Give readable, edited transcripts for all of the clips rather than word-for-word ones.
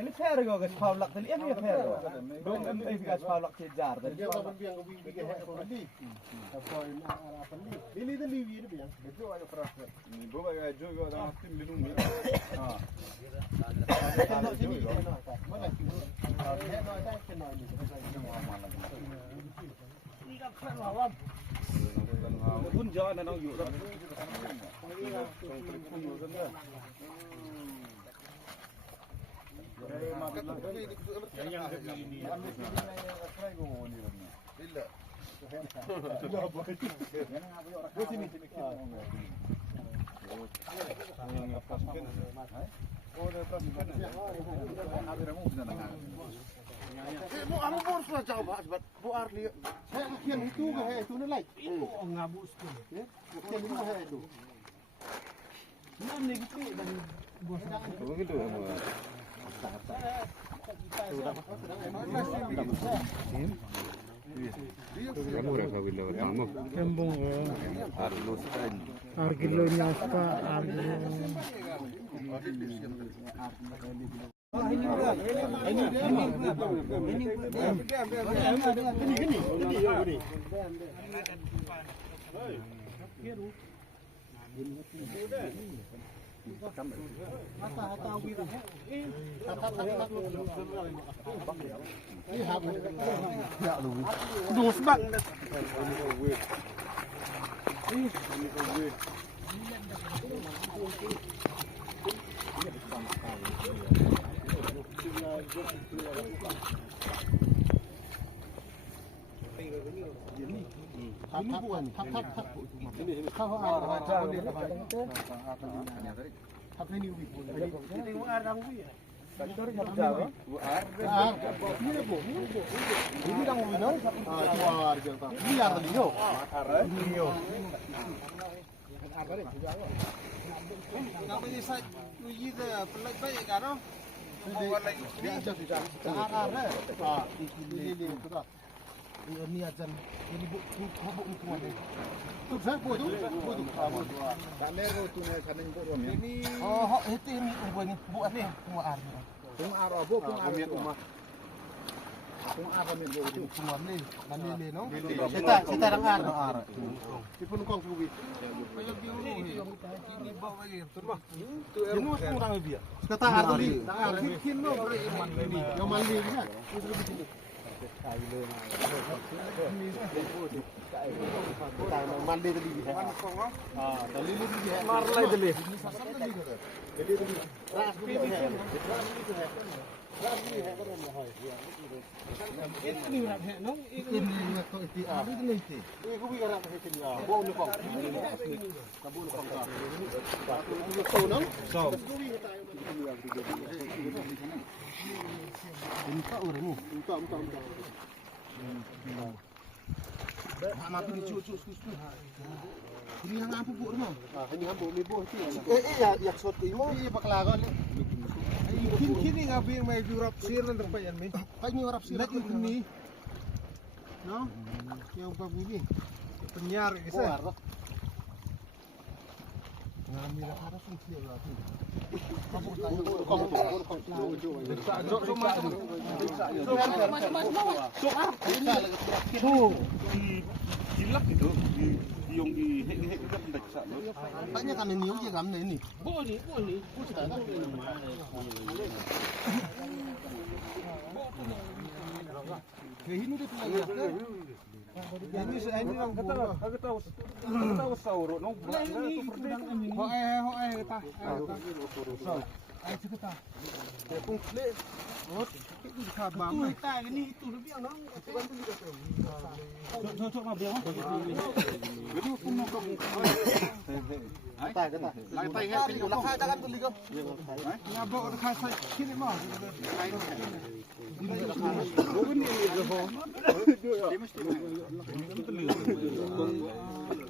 Ini fair kok guys, Paulak tadi ini fair kok. Belum guys Paulak kejar tadi. Dia apa biang ke wingi ke tadi. Apa ini tadi wingi dia. Itu ayo keras. Ini bawa aja juga dalam tim minum. Ah. Mana sih? Ini kan fair lawan. Pun jangan ada yuk. Mau anu bor sudah jauh bahas buat bu Arli. Saya kian itu ke itu nilai. Itu ngabuk sekali. Ya, kian itu ke itu. Ini gitu dan bos. Begitu ya, Bu. Kembung argilonya apa ini aja ini bubuk lingkungan ini. Tuh saya buat tak lero tu ni sana ni buat ini. Oh, itu ini buat ni semua ar. Semua ar apa pun ar rumah. Semua ar ni buat itu semua ni. Nanti no. Kita orang ar. Itu pun kong suwi. Kalau biru ini bawa lagi terus. Tu jenuh orang dia. Kata ar tadi. Ar kino ini. Yang mandi ni kan. Itu di sini. Mandi tadi dia. Ah, tadi dia. Marlai tadi. Jadi ras ini nak no ini nak itu ada ni itu. Iku bi garap ke sini. Bau ni kong. Kabul kong ka. Itu kau no? So. Ini kau orang ni. Entah. Mati dicucuk. Ini yang ampu bu rumah. Ini ampu mibo tu. Ya sot imo. Iya paklagon. Kini ngabi yang may Europe sir ng terpayan min. Pag ni Europe sir ni. No? Yang pabuni. Penyar isa. Ngami la harap ng sir la. Hilak itu yung ihek itu pendeksa. Tanya kami niyo dia kami ini. Boleh. Kehin udah pelajari. Ini orang kata sauro nong bulan itu perdana ini. Hoe ta. Ai cerita. Ya komplek. Oh, itu dikabam. Ta ini itu lebih orang. Bantu juga. Cocok mah biang. Jadi pun mau kamu. Kata. Lantai ya pinjau lah. Kata kan tuh ligo. Ngabok dekat saya kini mah.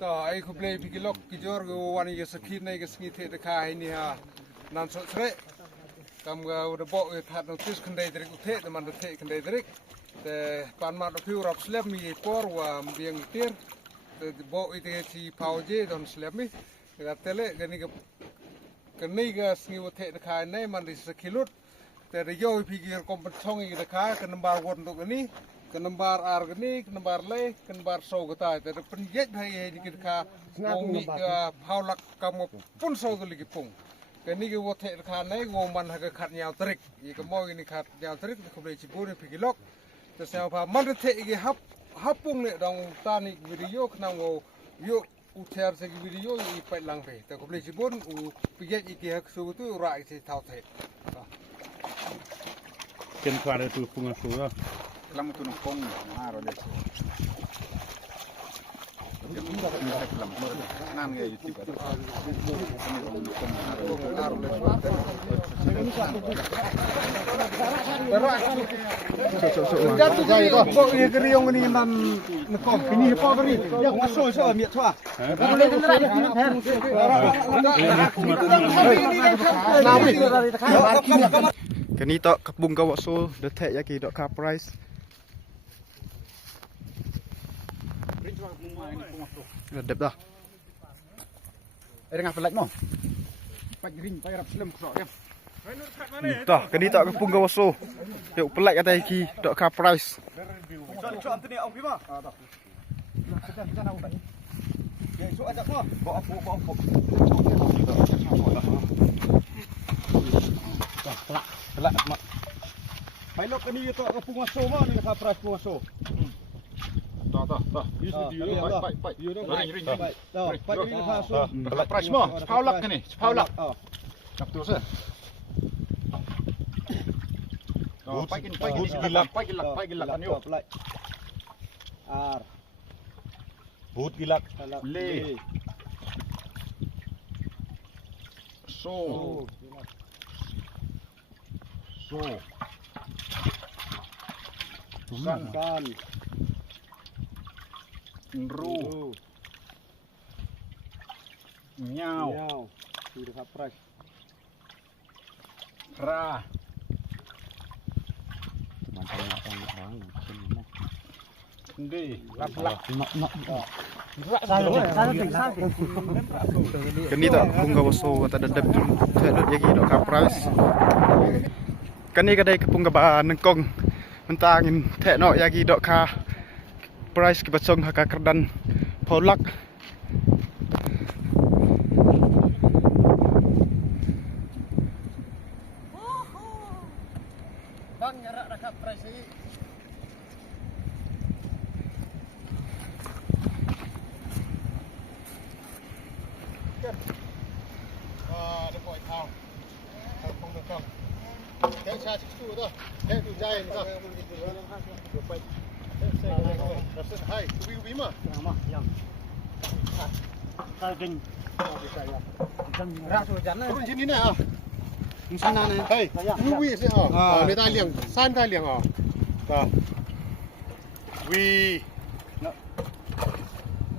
तो आई खुबले पिकिलोक किजोर गो वानी के सखी नहीं के संगी थे देखा है नहीं हा नाम सोचरे कम गा उधर बो ये था नोटिस खंडे दरिक उठे तो मन उठे खंडे दरिक ते पान मार फिर रब स्लैब मी कोर वा बियंग तिर ते बो इते ची पावजे दोन स्लैब मी तेले गनी के संगी उठे देखा नहीं मन दिस सखीलुटแต่เดี๋ยวพี่เกี่ยวกับเป็นช่องอีกนะคะกันน้ำบาร์วนตรงนี้กันน้ำบาร์อาร์กันนี่กันน้ำบาร์เล่กันน้ำบาร์โซก็ตายแต่เป็นเย็ดให้ดีกันค่ะวงนี้ก็พาวลักกำกับปุ่นโซตัวลิกิปุ่งกันนี่ก็วัดเทนะคะในวงมันก็ขัดยาวตริกอีกก็มองอีกขัดยาวตริกเขาเลยชิบูนี่พี่กิโลกแต่เสียพามันเทอีกฮับปุ่งเนี่ยดองตานี่วิดีโอขนาดว่าโยอุทยานสิ่งวิดีโออีไปหลังไปแต่เขาเลยชิบูนอูพี่เย็ดอีกฮักสูตัวไรที่เท่าเท Ken kuara tu punga suara. Kelam tu nongkong, mahar oleh. Nam ya YouTube. Jatuh jadi kok ye keriung ni nan nekong ini apa beri yang masuk so miat tua. Boleh dengar ini. Kini tak kebun kawak so detek yaki dok car price. Redep dah. Dengan pelat mo. Pak ring, pak rap selam kok ya. Dah, kini tak kebun kawak so. Yuk pelak kata yaki dok car price. Cok anteni au pima. Dah. Kita nak ubah. Ya, so ajak mo. Bawa apa. Pelat mak. Pilot kini itu punga so mah ni kata price punga so. Dah. Baik. Ring. Dah, pak ini kata so. Pelat price mo. Paulak ni, paulak. Nak tu sah. Pak gilak kan yo. Ar. Boot gilak. Le. So. San. Ru. Nyau. Ini kata price. Ra. Ndi. Lap. Kini tak kebun kawak so kata dedep detek yaki dok car price. Kini kadai kebun kawak nengkong mentangin tek nok yaki dok car price kibasong haka kerdan polak. Bang nyarak dekat price ni. Dia buat tahu. Tahu pun. Cái cha chích tu đó, cái tu dai ni đó. Hai, ubi mah. Ra so jan. Turun sini ni ah. Di sana ni. Hai, ubi sih ah. Ni dah liang, san dah liang ah. Dah. Wi.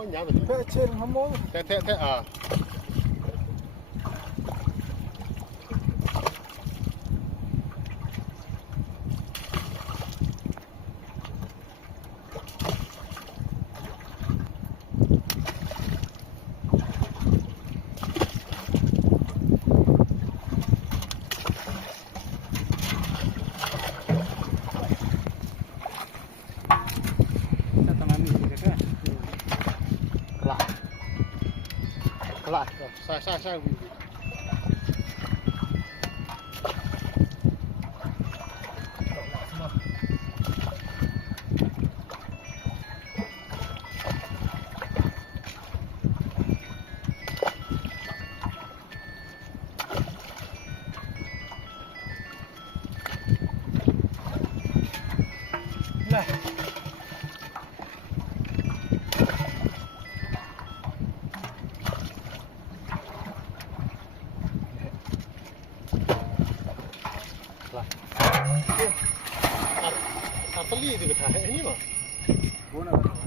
có nhà mình thế trên không mối thế à lại sai Arteli di betul ini mah.